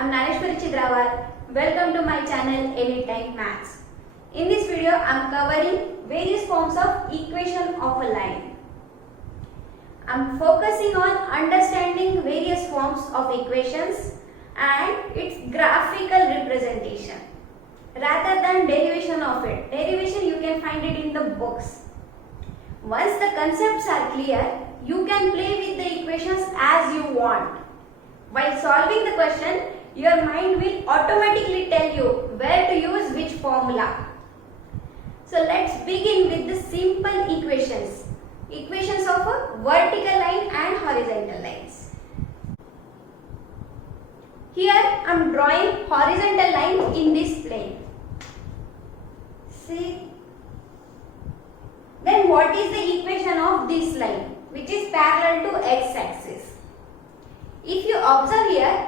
I'm Naneshwari Chidrawal. Welcome to my channel Anytime Maths. In this video, I'm covering various forms of equation of a line. I'm focusing on understanding various forms of equations and its graphical representation rather than derivation of it. Derivation you can find it in the books. Once the concepts are clear, you can play with the equations as you want. While solving the question, your mind will automatically tell you where to use which formula. So let's begin with the simple equations. Equations of a vertical line and horizontal lines. Here I am drawing horizontal line in this plane. See? Then what is the equation of this line, which is parallel to x-axis? If you observe here,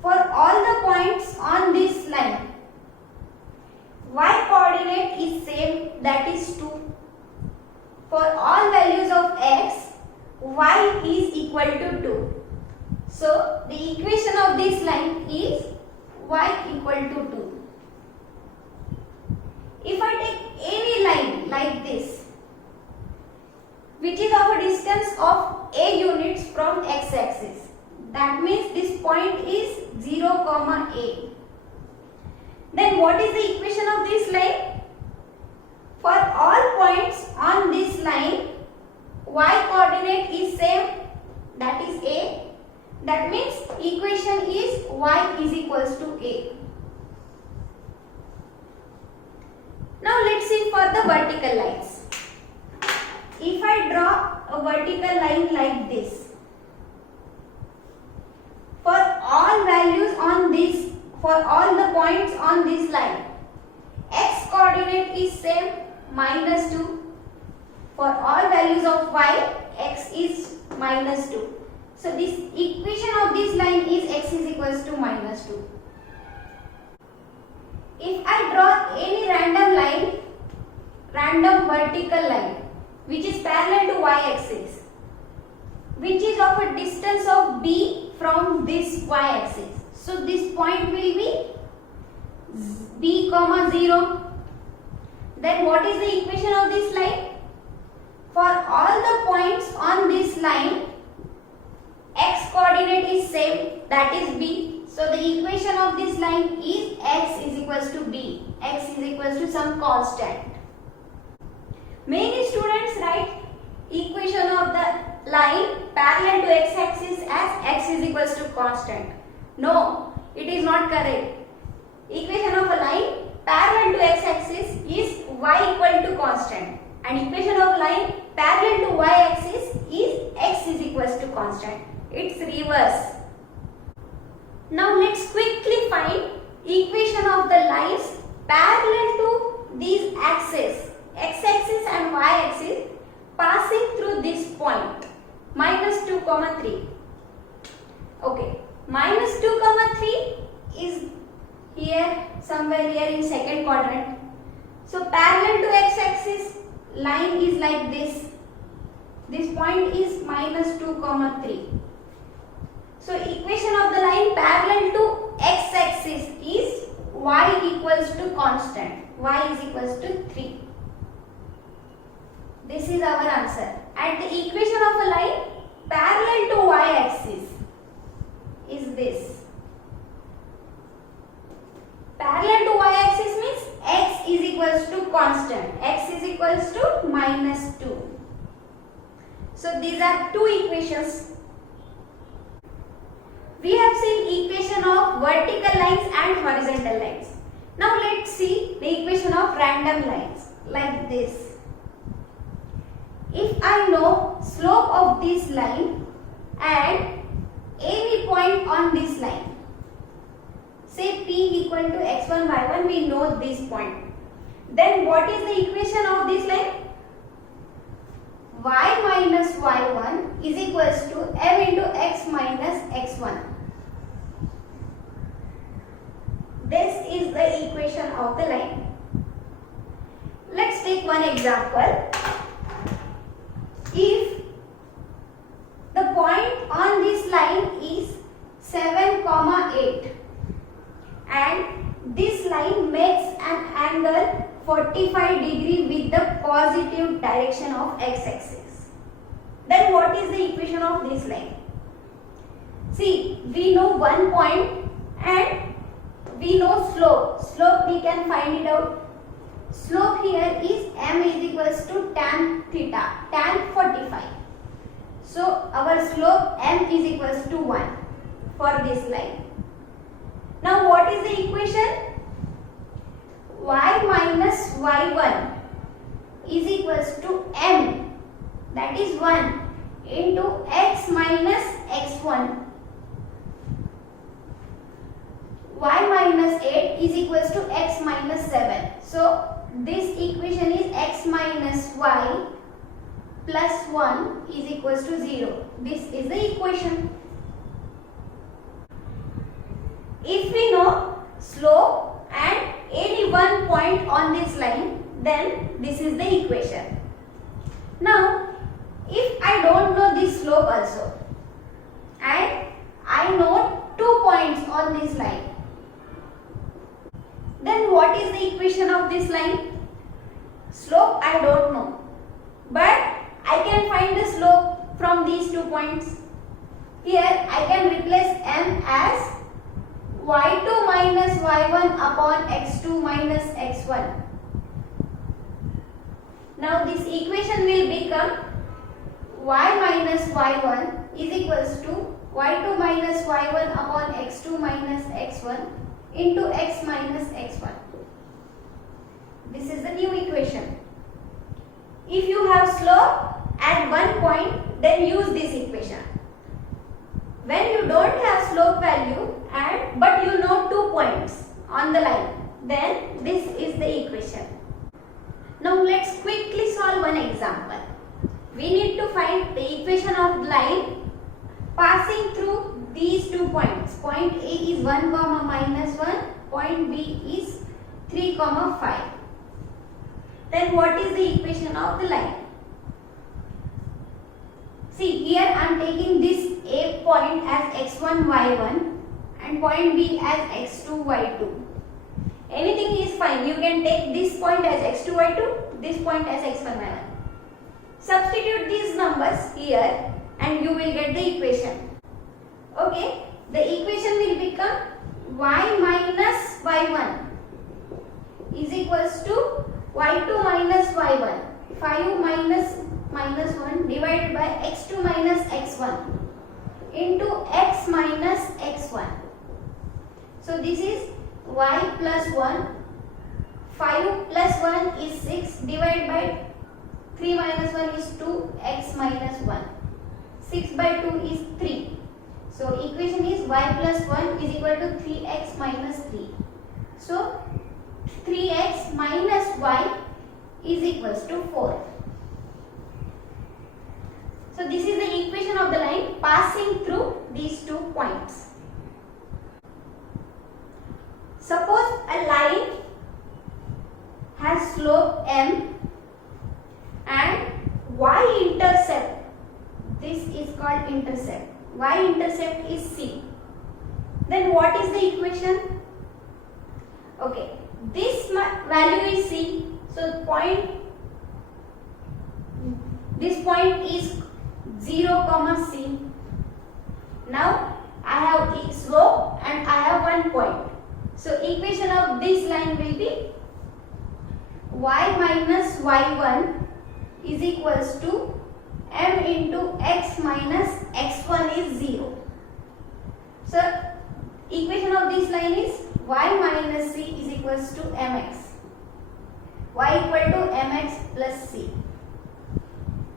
for all the points on this line, y coordinate is same, that is 2. For all values of x, y is equal to 2. So the equation of this line is y equal to 2. If I take any line like this, which is of a distance of a units from x-axis, that means this point is 0, a. Then what is the equation of this line? For all points on this line, y coordinate is same, that is a. That means equation is y is equals to a. Now let's see for the vertical lines. If I draw a vertical line like this, for all values on this, for all the points on this line, x coordinate is same, minus 2. For all values of y, x is minus 2. So this equation of this line is x is equals to minus 2. If I draw any random line, random vertical line, which is parallel to y-axis, which is of a distance of b from this y-axis. So this point will be b, 0. Then what is the equation of this line? For all the points on this line, x coordinate is same, that is b. So the equation of this line is x is equals to b. X is equals to some constant. Many students write equation of the line parallel to x-axis as x is equals to constant. No, it is not correct. Equation of a line parallel to x-axis is y equal to constant, and equation of line parallel to y-axis is x is equals to constant. It's reverse. Now let's quickly find equation of the lines parallel to these axes, x-axis and y-axis, passing through this point, minus 2, 3. Okay, minus 2, 3 is here, somewhere here in second quadrant. So parallel to x-axis, line is like this. This point is minus 2, 3. So equation of the line parallel to x-axis is y equals to constant. Y is equals to 3. This is our answer. And the equation of a line parallel to y-axis is this. Parallel to y-axis means x is equals to constant. X is equals to minus 2. So these are two equations. We have seen equation of vertical lines and horizontal lines. Now let's see the equation of random lines like this. If I know slope of this line and any point on this line, say p equal to x1, y1, we know this point. Then what is the equation of this line? Y minus y1 is equals to m into x minus x1. This is the equation of the line. Let's take one example. If the point on this line is 7, 8, positive direction of x-axis. Then what is the equation of this line? See, we know one point and we know slope. Slope we can find it out. Slope here is m is equals to tan theta, tan 45. So our slope m is equals to 1 for this line. Now what is the equation? Y minus y1 is equals to m, that is 1, into x minus x1. Y minus 8 is equals to x minus 7. So this equation is x minus y plus 1 is equals to 0. This is the equation. If we know slope and any one point on this line, then this is the equation. Now, if I don't know this slope also and I know 2 points on this line, then what is the equation of this line? Slope I don't know, but I can find the slope from these 2 points. Here I can replace m as y2 minus y1 upon x2 minus x1. Now this equation will become y minus y1 is equals to y2 minus y1 upon x2 minus x1 into x minus x1. This is the new equation. If you have slope at one point, then use this equation. When you don't have slope value but you know 2 points on the line, then this is the equation. Now let's quickly solve one example. We need to find the equation of the line passing through these 2 points. Point A is 1 comma minus 1, point B is 3 comma 5. Then what is the equation of the line? See, here I am taking this A point as x1 y1 and point B as x2 y2. Anything is fine. You can take this point as x2 y2, this point as x1 y1. Substitute these numbers here and you will get the equation. Okay, the equation will become y minus y1 is equals to y2 minus y1, 5 minus 1 divided by x2 minus x1 into x minus x1. So this is y plus 1, 5 plus 1 is 6 divided by 3 minus 1 is 2, x minus 1. 6 by 2 is 3. So equation is y plus 1 is equal to 3x minus 3. So 3x minus y is equals to 4. So this is the equation of the line passing through these 2 points. Suppose a line has slope m and y-intercept, this is called intercept, y-intercept is c. Then what is the equation? Okay, this value is c, so this point is 0 comma c. Now I have slope and I have 1 point. So equation of this line will be y minus y1 is equals to m into x minus x1 is 0. So equation of this line is y minus c is equals to mx. Y equal to mx plus c.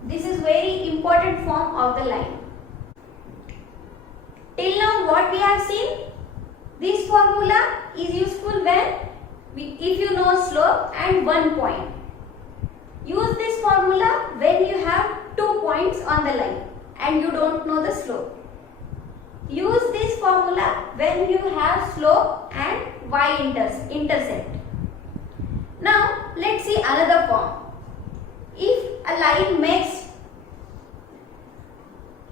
This is very important form of the line. Till now what we have seen, this formula is useful when if you know slope and 1 point. Use this formula when you have 2 points on the line and you don't know the slope. Use this formula when you have slope and y-intercept. Now let's see another form. If a line makes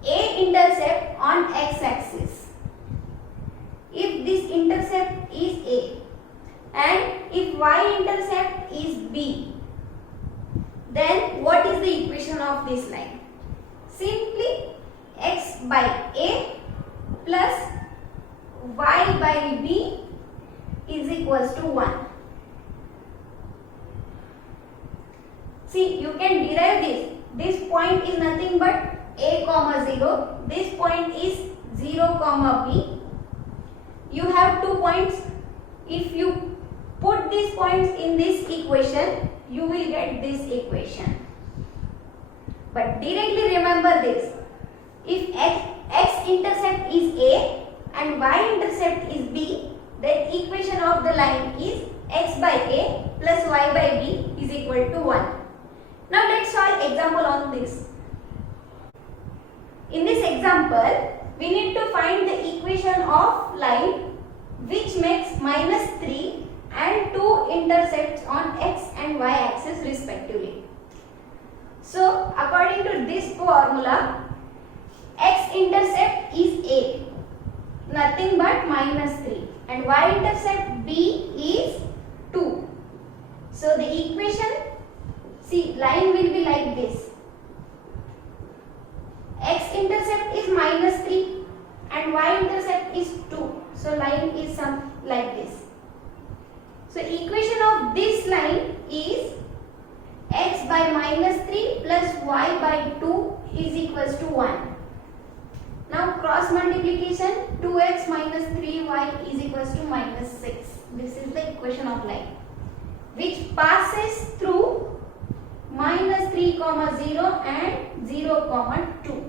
A-intercept on x-axis, if this intercept is A and if y-intercept is B, Then what is the equation of this line? Simply x by a plus y by b is equals to 1. See, you can derive this. This point is nothing but a comma 0. This point is 0 comma b. You have 2 points. If you put these points in this equation, you will get this equation. But directly remember this. If x intercept is a and y intercept is b, then equation of the line is x by a plus y by b is equal to 1. Now let's solve example on this. In this example, we need to find the equation of line which makes -3 and 2 intercepts on x and y axis respectively. So according to this formula, x intercept is a, nothing but -3, and y intercept b is 2. So the equation, see, line will be like this. X intercept is -3 and y intercept is 2. So line is some like this. So equation of this line is x by -3 plus y by 2 is equals to 1. Now cross multiplication, 2x minus 3y is equals to -6. This is the equation of line which passes through -3, 0 and 0, 2.